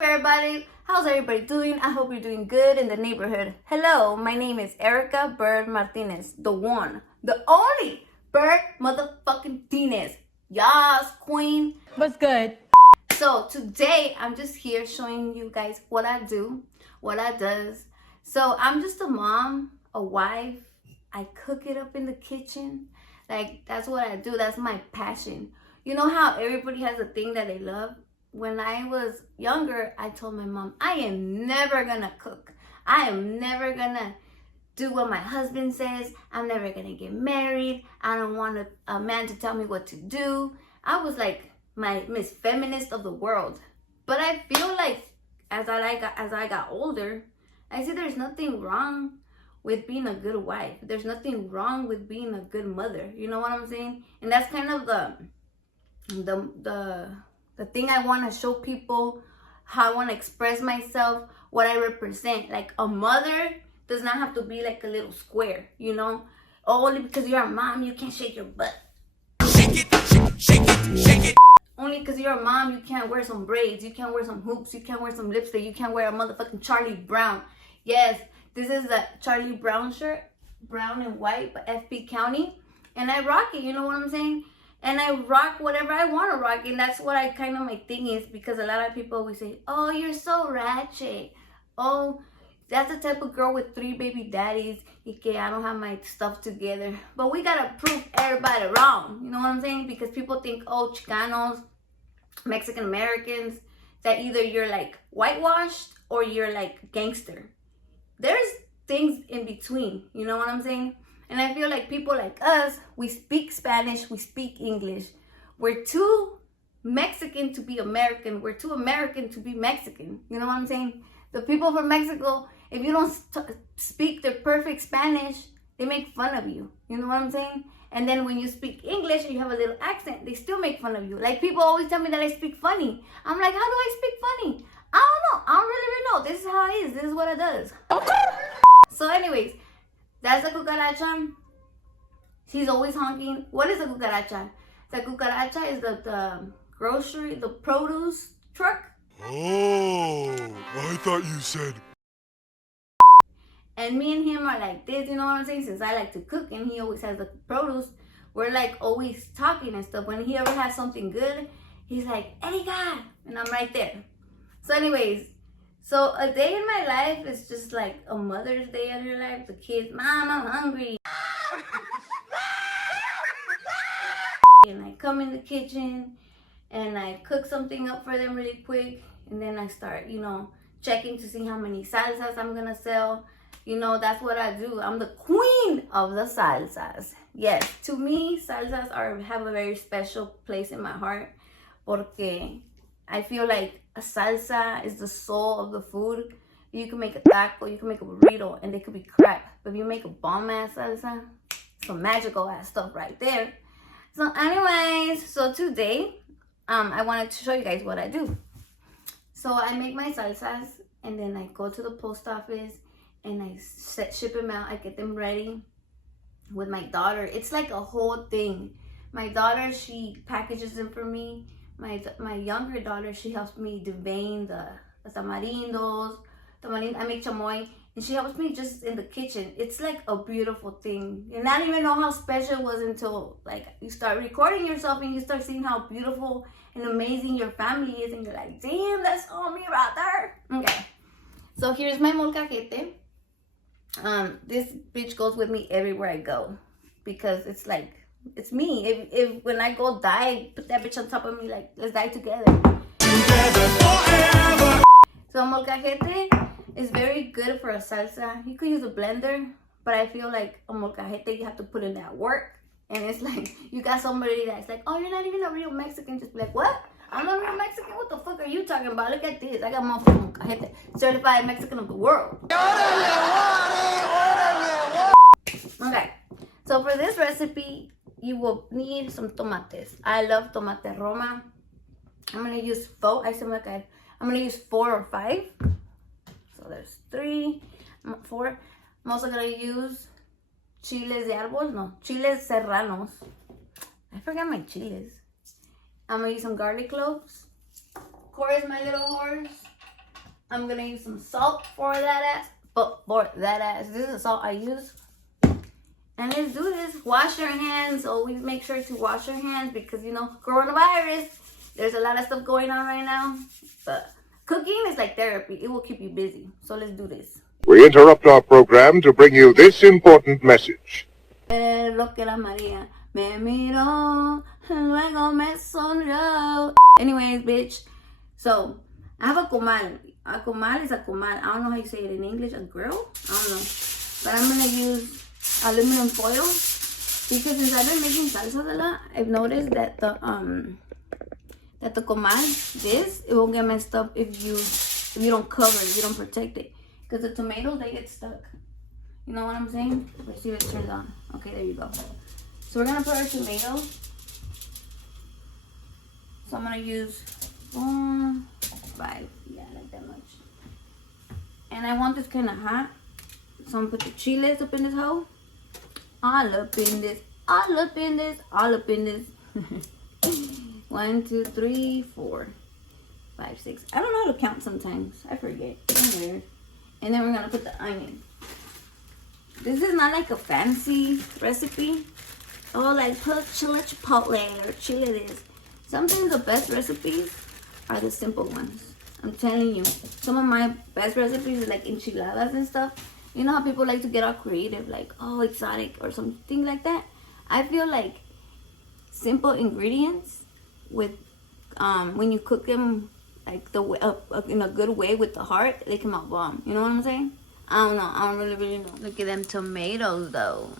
Everybody, how's everybody doing? I hope you're doing good in the neighborhood. Hello, my name is Erica Bird Martinez, the one, the only Bird motherfucking Martinez. Yas, queen. What's good? So today I'm just here showing you guys what I do, what I does. So I'm just a mom, a wife. I cook it up in the kitchen. Like, that's what I do. That's my passion. You know how everybody has a thing that they love? When I was younger, I told my mom, I am never gonna cook. I am never gonna do what my husband says. I'm never gonna get married. I don't want a man to tell me what to do. I was like my Miss Feminist of the world. But I feel like as I got older, I see there's nothing wrong with being a good wife. There's nothing wrong with being a good mother. You know what I'm saying? And that's kind of the thing I want to show people, how I want to express myself, what I represent. Like, a mother does not have to be like a little square, you know? Only because you're a mom, you can't shake your butt. Shake it, shake it, shake it. Only because you're a mom, you can't wear some braids, you can't wear some hoops, you can't wear some lipstick, you can't wear a motherfucking Charlie Brown. Yes, this is a Charlie Brown shirt, brown and white, but FP County. And I rock it, you know what I'm saying? And I rock whatever I want to rock. And that's what I kind of, my thing is, because a lot of people always say, oh, you're so ratchet. Oh, that's the type of girl with 3 baby daddies. Okay, I don't have my stuff together. But we got to prove everybody wrong. You know what I'm saying? Because people think, oh, Chicanos, Mexican Americans, that either you're like whitewashed or you're like gangster. There's things in between. You know what I'm saying? And I feel like people like us, we speak Spanish, we speak English. We're too Mexican to be American. We're too American to be Mexican. You know what I'm saying? The people from Mexico, if you don't speak their perfect Spanish, they make fun of you. You know what I'm saying? And then when you speak English and you have a little accent, they still make fun of you. Like, people always tell me that I speak funny. I'm like, how do I speak funny? I don't know. I don't really know. This is how it is. This is what it does. Okay. So anyways, that's the cucaracha. She's always honking. What is a cucaracha? The cucaracha is the grocery, the produce truck. Oh, I thought you said. And me and him are like this, you know what I'm saying? Since I like to cook and he always has the produce, we're like always talking and stuff. When he ever has something good, he's like, Erika, and I'm right there. So anyways, so a day in my life is just like a Mother's Day in her life. The kids, Mom, I'm hungry. And I come in the kitchen and I cook something up for them really quick. And then I start, you know, checking to see how many salsas I'm going to sell. You know, that's what I do. I'm the queen of the salsas. Yes, to me, salsas have a very special place in my heart. Porque I feel like a salsa is the soul of the food. You can make a taco, you can make a burrito, and they could be crap. But if you make a bomb-ass salsa, some magical-ass stuff right there. So anyways, so today, I wanted to show you guys what I do. So I make my salsas, and then I go to the post office, and I ship them out. I get them ready with my daughter. It's like a whole thing. My daughter, she packages them for me. My younger daughter, she helps me devein the tamarindos. I make chamoy, and she helps me just in the kitchen. It's like a beautiful thing. You not even know how special it was until like you start recording yourself and you start seeing how beautiful and amazing your family is, and you're like, damn, that's all me right there. Okay, so here's my molcajete. This bitch goes with me everywhere I go because it's like, it's me. If when I go die, put that bitch on top of me, like, let's die together. Together forever. So molcajete is very good for a salsa. You could use a blender, but I feel like a molcajete, you have to put in that work. And it's like, you got somebody that's like, oh, you're not even a real Mexican. Just be like, what? I'm not a real Mexican? What the fuck are you talking about? Look at this. I got motherfucking molcajete. Certified Mexican of the world. Okay. So for this recipe, you will need some tomates. I love tomate roma. I'm gonna use 4. I'm gonna use 4 or 5. So there's 3, 4. I'm also gonna use chiles de árbol. No, chiles serranos. I forgot my chiles. I'm gonna use some garlic cloves. Of course, my little horse. I'm gonna use some salt for that ass. But for that ass, this is the salt I use. And let's do this. Wash your hands. Always make sure to wash your hands because, you know, coronavirus. There's a lot of stuff going on right now. But cooking is like therapy. It will keep you busy. So let's do this. We interrupt our program to bring you this important message. Lo que la María me miró, luego me sonrió. Anyways, bitch. So, I have a comal. A comal is a comal. I don't know how you say it in English. A grill? I don't know. But I'm going to use aluminum foil because since I've been making salsa a lot, I've noticed that the comal, it won't get messed up if you don't cover it, you don't protect it. Because the tomatoes, they get stuck. You know what I'm saying? Let's see if it turns on. Okay, there you go. So we're gonna put our tomatoes. So I'm gonna use 4, 5, yeah, like that much. And I want this kind of hot. So I'm gonna put the chiles up in this hole. All up in this, all up in this, all up in this. 1, 2, 3, 4, 5, 6. I don't know how to count sometimes. I forget. I'm weird. And then we're gonna put the onion. This is not like a fancy recipe. Oh, like put chile chipotle or chile this. Sometimes the best recipes are the simple ones. I'm telling you. Some of my best recipes are like enchiladas and stuff. You know how people like to get all creative, like, oh, exotic or something like that? I feel like simple ingredients with, when you cook them like the way, in a good way with the heart, they come out bomb. You know what I'm saying? I don't know. I don't really know. Look at them tomatoes, though.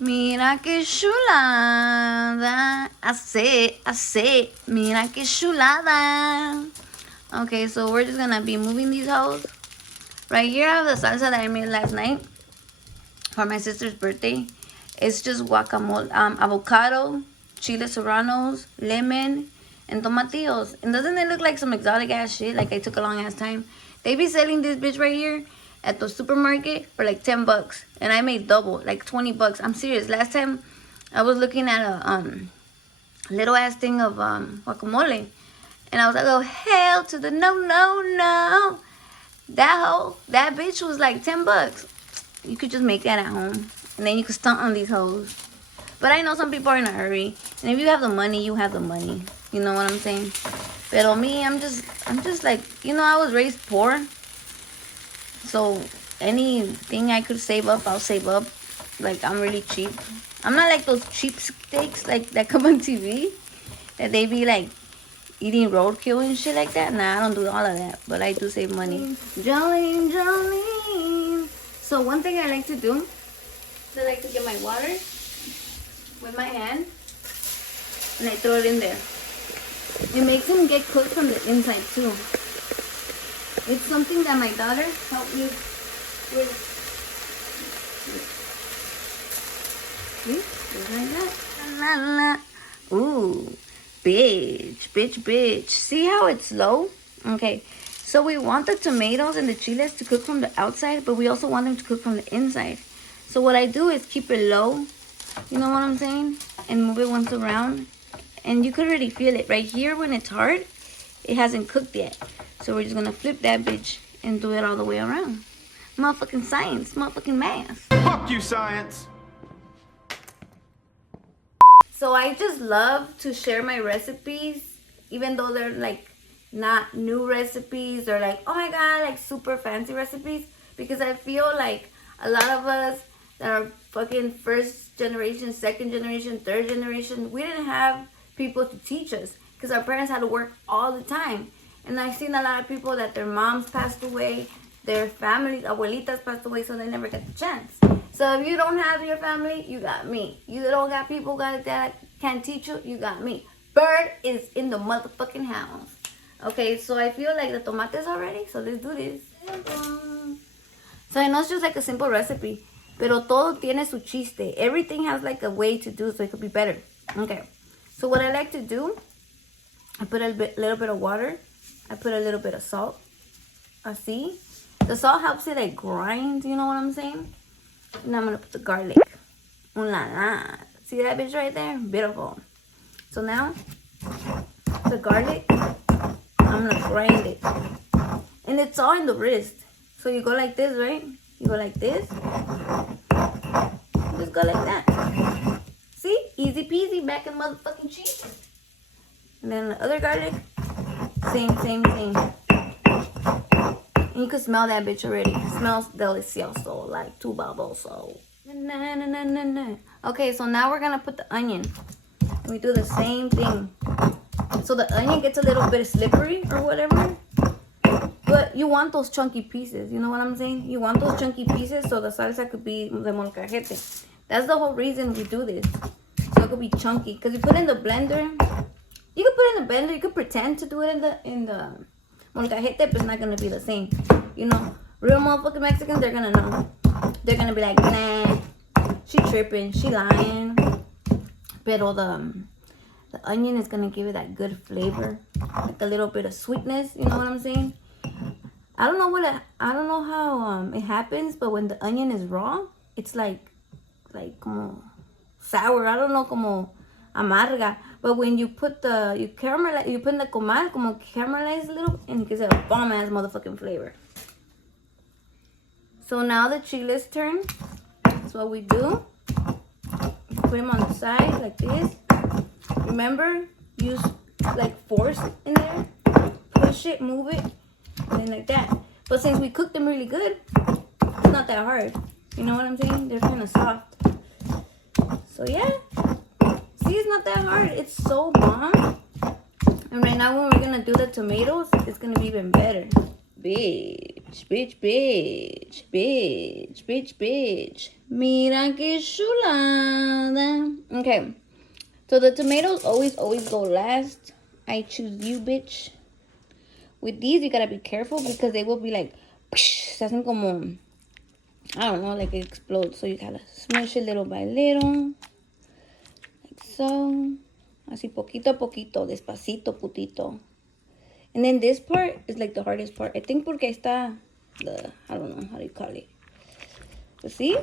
Mira que chulada. I say, mira que chulada. Okay, so we're just gonna be moving these hoes. Right here, I have the salsa that I made last night for my sister's birthday. It's just guacamole, avocado, chile serranos, lemon, and tomatillos. And doesn't it look like some exotic ass shit? Like I took a long ass time. They be selling this bitch right here at the supermarket for like $10, and I made double, like $20. I'm serious. Last time I was looking at a little ass thing of guacamole, and I was like, oh hell to the no. That bitch was like $10. You could just make that at home, and then you could stunt on these hoes. But I know some people are in a hurry, and if you have the money, you have the money. You know what I'm saying? But me, I'm just like, you know, I was raised poor. So anything I could save up, I'll save up. Like, I'm really cheap. I'm not like those cheap steaks like that come on TV. That they be like eating roadkill and shit like that. Nah, I don't do all of that. But I do save money. Jolene. So one thing I like to do is I like to get my water with my hand. And I throw it in there. It makes them get cooked from the inside too. It's something that my daughter helped me with. See? Just like that. La, la. Ooh. Bitch. See how it's low? Okay. So we want the tomatoes and the chiles to cook from the outside, but we also want them to cook from the inside. So what I do is keep it low. You know what I'm saying? And move it once around. And you could already feel it right here when it's hard. It hasn't cooked yet. So we're just gonna flip that bitch and do it all the way around. Motherfucking science, motherfucking math. Fuck you, science. So I just love to share my recipes, even though they're like not new recipes or like, oh my god, like super fancy recipes. Because I feel like a lot of us that are fucking first generation, second generation, third generation, we didn't have people to teach us because our parents had to work all the time. And I've seen a lot of people that their moms passed away, their families, abuelitas passed away, so they never get the chance. So if you don't have your family, you got me. You don't got people that can teach you, you got me. Bird is in the motherfucking house. Okay, so I feel like the tomates are ready, so let's do this. So I know it's just like a simple recipe, pero todo tiene su chiste. Everything has like a way to do so it could be better. Okay, so what I like to do, I put a little bit of water. I put a little bit of salt. See? The salt helps it like grind, you know what I'm saying? And I'm gonna put the garlic. Ooh la la. See that bitch right there? Beautiful. So now, the garlic, I'm gonna grind it. And it's all in the wrist. So you go like this, right? You go like this. Just go like that. See? Easy peasy, back in motherfucking cheese. And then the other garlic, same. And you can smell that bitch already. It smells delicioso, like two bubbles. So, okay, so now we're gonna put the onion. We do the same thing. So the onion gets a little bit slippery or whatever. But you want those chunky pieces. You know what I'm saying? You want those chunky pieces so the salsa could be the molcajete. That's the whole reason we do this. So it could be chunky. Because you put it in the blender. You could put it in the blender. You could pretend to do it in the molcajete, but it's not going to be the same. You know, real motherfucking Mexicans, they're going to know. They're going to be like, nah, she tripping, she lying. Pero the onion is going to give it that good flavor. Like a little bit of sweetness, you know what I'm saying? I don't know how it happens, but when the onion is raw, it's like como sour. I don't know, como amarga. But when you put you put in the comal, como caramelize a little, and it gives it a bomb ass motherfucking flavor. So now the chiles turn. That's what we do. Put them on the side like this. Remember, use like force in there. Push it, move it, and then like that. But since we cooked them really good, it's not that hard. You know what I'm saying? They're kind of soft. So yeah. See, it's not that hard. It's so bomb. And right now when we're going to do the tomatoes, it's going to be even better. Bitch. Mira que chulada. Okay. So the tomatoes always go last. I choose you, bitch. With these, you got to be careful because they will be like, se hacen como, I don't know, like it explodes. So you got to smush it little by little. So, así poquito a poquito, despacito, putito. And then this part is like the hardest part. I think porque está I don't know how do you call it. But see?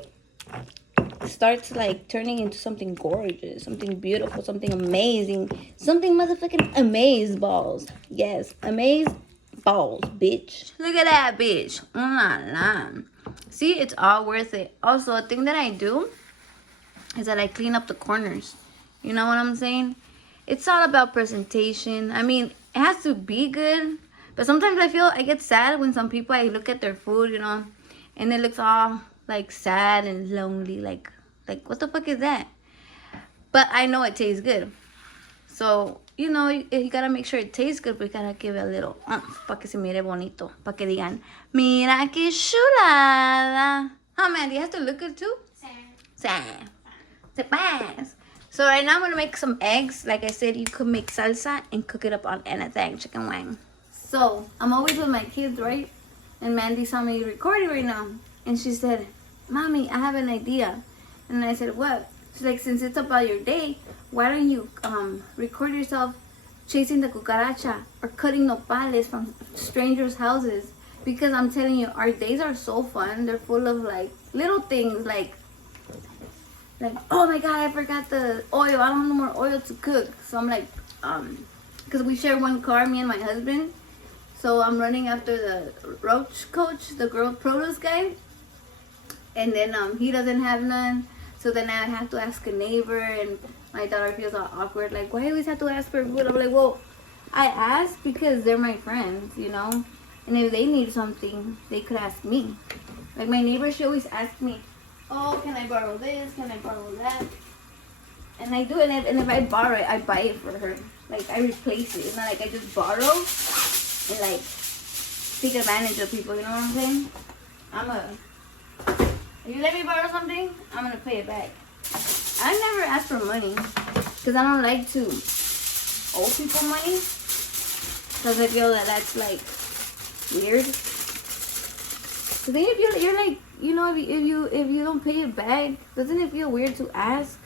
It starts like turning into something gorgeous, something beautiful, something amazing. Something motherfucking amaze balls. Yes, amaze balls, bitch. Look at that, bitch. See, it's all worth it. Also, a thing that I do is that I clean up the corners. You know what I'm saying? It's all about presentation. I mean, it has to be good. But sometimes I get sad when some people, I look at their food, you know, and it looks all like sad and lonely. Like what the fuck is that? But I know it tastes good. So, you know, you gotta make sure it tastes good, but you gotta give it a little pa' que se mire bonito. Pa' que digan, mira que chulada. Oh man, do you have to look good too? Sad. Se pass. So right now I'm going to make some eggs. Like I said, you could make salsa and cook it up on anything, chicken wing. So I'm always with my kids, right? And Mandy saw me recording right now. And she said, Mommy, I have an idea. And I said, what? She's like, since it's about your day, why don't you record yourself chasing the cucaracha or cutting nopales from strangers' houses? Because I'm telling you, our days are so fun. They're full of like little things like, oh my god, I forgot the oil. I don't have no more oil to cook. So I'm like, because we share one car, me and my husband. So I'm running after the roach coach, the girl produce guy. And then he doesn't have none. So then I have to ask a neighbor, and my daughter feels all awkward. Like, why do you always have to ask for food? I'm like, well, I ask because they're my friends, you know. And if they need something, they could ask me. Like my neighbor, she always asks me, oh, can I borrow this? Can I borrow that? And I do it, and if I borrow it, I buy it for her. Like, I replace it. It's not like I just borrow and, like, take advantage of people, you know what I'm saying? If you let me borrow something, I'm going to pay it back. I never ask for money because I don't like to owe people money because I feel that that's, like, weird. So then if you're like, you know, if you don't pay it back, doesn't it feel weird to ask?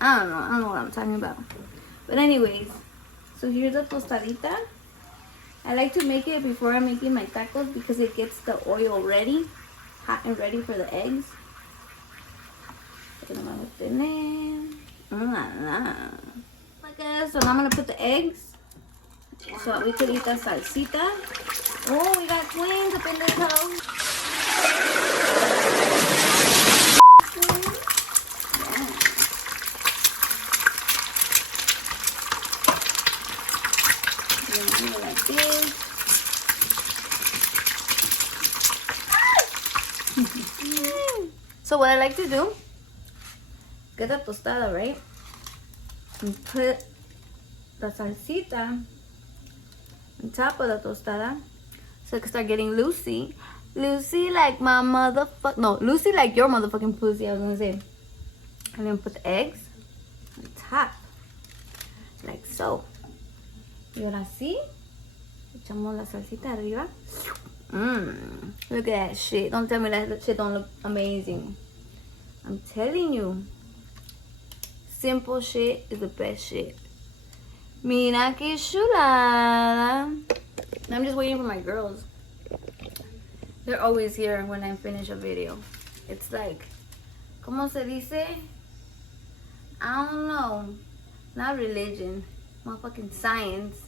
I don't know what I'm talking about. But anyways, so here's a tostadita. I like to make it before I'm making my tacos because it gets the oil ready, hot and ready for the eggs. So now I'm gonna put the eggs. So we could eat the salsita. Oh, we got twins up in this house. Yeah. Like this. So what I like to do, get the tostada, right? And put the salsita on top of the tostada so it can start getting loosey. Loosey like my motherfucker. No, loosey like your motherfucking pussy, I was gonna say. And then put the eggs on top. Like so. Y ahora sí, echamos la salsita arriba. Look at that shit. Don't tell me that shit don't look amazing. I'm telling you. Simple shit is the best shit. Mira que chulada. I'm just waiting for my girls. They're always here when I finish a video. It's like, ¿cómo se dice? I don't know. Not religion. Motherfucking science.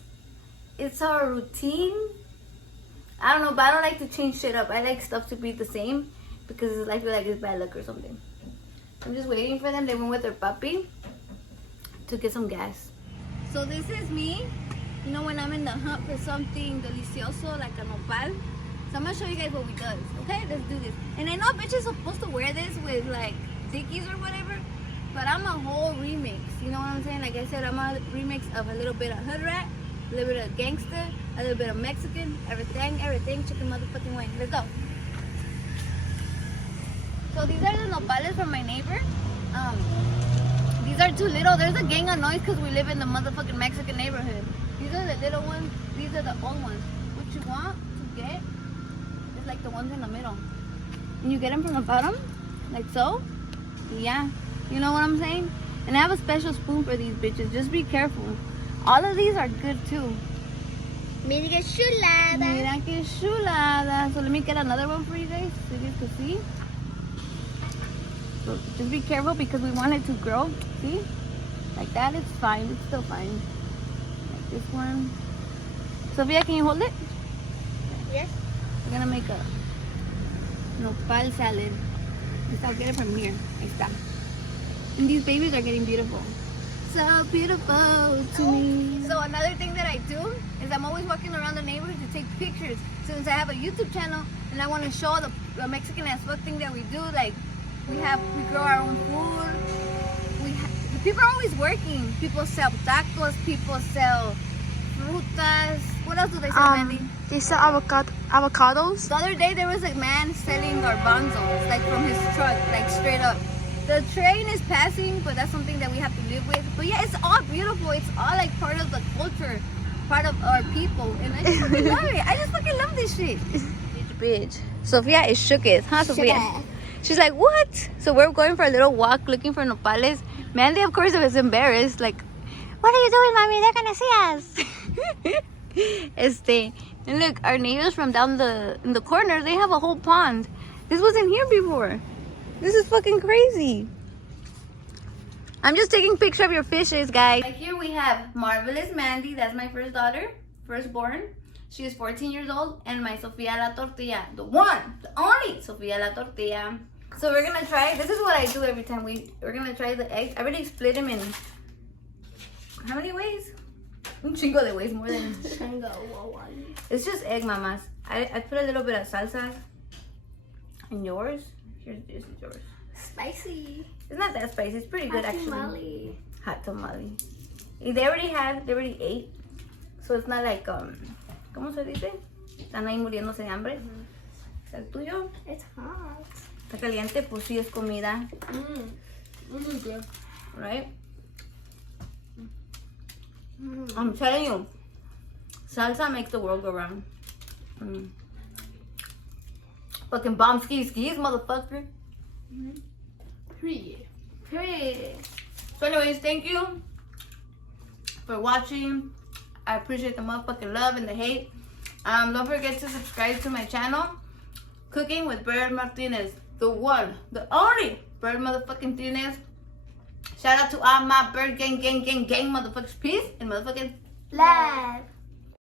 It's our routine. I don't know, but I don't like to change shit up. I like stuff to be the same because I feel like it's bad luck or something. I'm just waiting for them. They went with their puppy to get some gas. So this is me, you know, when I'm in the hunt for something delicioso like a nopal. So I'm gonna show you guys what we does. Okay, let's do this. And I know bitch is supposed to wear this with like dickies or whatever, but I'm a whole remix. You know what I'm saying? Like I said, I'm a remix of a little bit of hood rat, a little bit of gangster, a little bit of Mexican, everything, chicken motherfucking way. Let's go. So these are the nopales from my neighbor. These are too little. There's a gang of noise because we live in the motherfucking Mexican neighborhood. These are the little ones. These are the old ones. What you want to get is like the ones in the middle. And you get them from the bottom, like so. Yeah, you know what I'm saying? And I have a special spoon for these bitches. Just be careful. All of these are good too. Mira que chulada. Mira que chulada. So let me get another one for you guys so you guys can see. So just be careful because we want it to grow. See? Like that, it's fine. It's still fine. Like this one. Sophia, can you hold it? Yes. We're gonna make a nopal salad. I'll get it from here. Ahí está. And these babies are getting beautiful. So beautiful to me. So another thing that I do is I'm always walking around the neighborhood to take pictures. Since I have a YouTube channel and I want to show the Mexican as fuck thing that we do, like we grow our own food. The people are always working. People sell tacos. People sell frutas. What else do they sell, Mandy? They sell avocados. The other day there was a man selling garbanzos, like from his truck, like straight up. The train is passing, but that's something that we have to live with. But yeah, it's all beautiful. It's all like part of the culture, part of our people. And I just fucking love it. I just fucking love this shit. Bitch. Sophia is shooketh, huh, Sophia? She's like, what? So we're going for a little walk looking for nopales. Mandy, of course, was embarrassed. Like, what are you doing, mommy? They're gonna see us. And look, our neighbors from down in the corner, they have a whole pond. This wasn't here before. This is fucking crazy. I'm just taking picture of your fishes, guys. Right here we have Marvelous Mandy. That's my first daughter, firstborn. She is 14 years old. And my Sofia la Tortilla, the one, the only Sofia la Tortilla. So we're gonna try, this is what I do every time we're gonna try the eggs. I already split them in, how many ways? Un chingo de ways, more than. It's just egg, mamas. I put a little bit of salsa in yours. Here's this is yours. Spicy. It's not that spicy. It's pretty good Hot actually. tamale. Hot tamale. They already ate. So it's not like ¿cómo se dice? Están ahí muriéndose de hambre. ¿El tuyo? It's hot. Está caliente, pues sí es comida. Really good. Right? I'm telling you, salsa makes the world go round. Fucking bomb skis, motherfucker. Pretty. So anyways, thank you for watching. I appreciate the motherfucking love and the hate. Don't forget to subscribe to my channel, Cooking with Bird Martinez. The one, the only Bird motherfucking Martinez. Shout out to all my Bird gang motherfuckers. Peace and motherfucking Love.